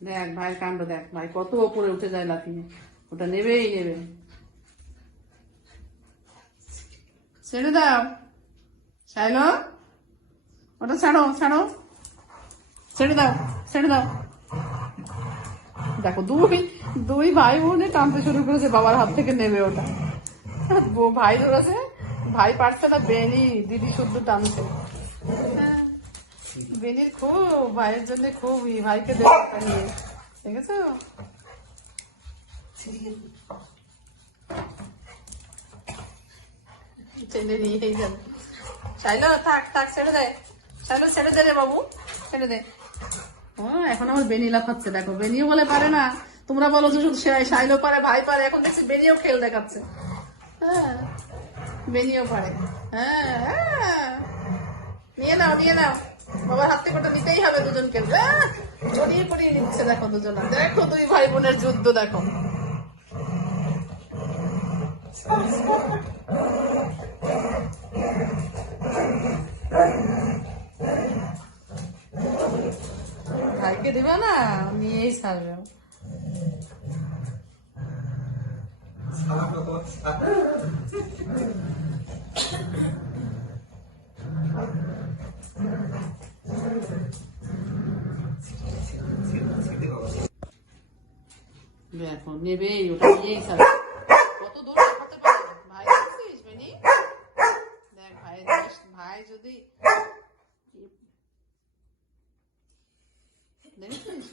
দেখ, ভাইয়ের কাণ্ড দেখ, ভাই কত ওপরে উঠে যায় লাফিয়ে ওটা নেবেই নেবে। ছেড়ে দাও। চাইলো ওটা ছাড়ো ছাড়ো। ছেড়ে দাও ছেড়ে দাও। দেখো, দুই দুই ভাই বোনে টানতে শুরু করেছে, বাবার হাত থেকে নেবে ওটা। ভাই ধরেছে, ভাই পারছে না বেনি দিদি শুদ্ধ টানছে। বেনির খুব ভাইয়ের জন্য খুবই ভাইকে দেবে নিয়ে দেখেছ? ছেলে নিয়েই যাবে চাইলো থাক থাক ছেড়ে দে। চাইলো ছেড়ে দে রে বাবু ছেড়ে দে। ও এখন আমার বেনি লাফাচ্ছে দেখো বেনিও বলে পারে না। তোমরা বলো যে শুধু সাইলো পারে ভাই পারে এখন দেখছি বেনিও খেল দেখাচ্ছে। হ্যাঁ বেনিও পারে। হ্যাঁ হ্যাঁ। নিয়ে নাও নিয়ে নাও। বাবার হাত ওটা নিতেই হবে দুজনকে! জড়িয়ে পড়িয়ে নিচ্ছে দেখো দুজনা। দেখো দুই ভাই বোনের যুদ্ধ দেখো। ভাইকে দিবে না? নিয়েই ছাড়বে। দেখো নেবেই ওটা নিয়েই ছাড়বে কত দূর দেখাতে পারে ভাই দেখছিস বেনি দেখ ভাই ভাই যদি দেখেছিস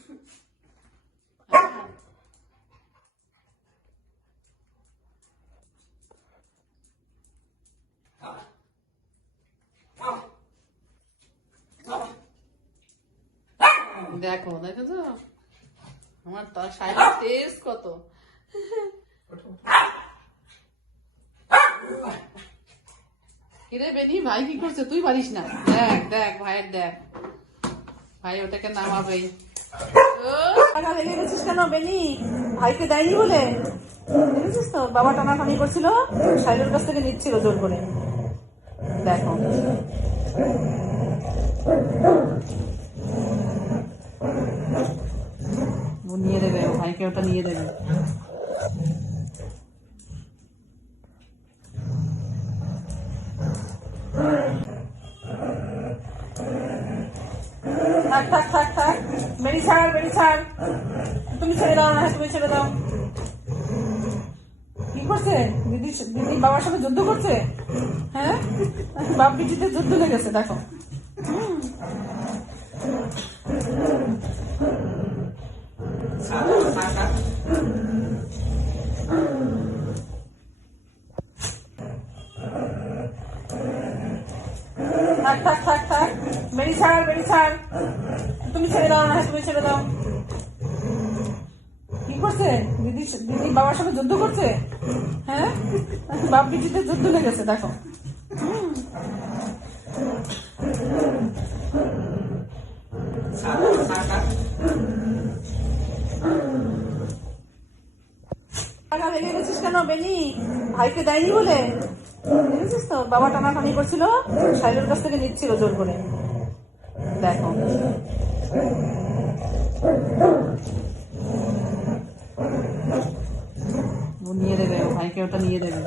হ্যাঁ। দেখো দেখো তো আমার তো সাইডের তেজ কত? কিরে বেনি, ভাই কি করছে? তুই পারিস না। দেখ দেখ, ভাইয়ের দেখ। ভাই, ওটাকে গেছিস কেন বেনি? ভাইকে দেয়নি বলে? সাইলের কাছ থেকে জোর করে। দেখো। নিয়ে দেবে ভাইকে ওটা নিয়ে দেবে। থাক থাক থাক থাক। বেরি ছাড় বেরি ছাড়। তুমি ছেড়ে দাও, না তুমি ছেড়ে দাও। কি করছে? দিদি দিদি বাবার সাথে যুদ্ধ করছে? হ্যাঁ? বাপ বিটিতে যুদ্ধ লেগেছে, দেখো। থাক থাক থাক থাক। বেরি ছাড় বেরি ছাড়। তুমি ছেড়ে দাও না তুমি ছেড়ে দাও। কি করছে? দিদি দিদি বাবার সাথে যুদ্ধ করছে? হ্যাঁ? বাপ বিটিতে যুদ্ধ লেগেছে? দেখো। হুম। টাকা লেগে গেছিস কেন? বেনি, ভাইকে দেয়নি বলে? বুঝেছিস তো? বাবা টানাটানি করছিল সাইলের কাছ থেকে নিচ্ছিল জোর করে। দেখো ও নিয়ে দেবে, ভাইকে ওটা নিয়ে দেবে।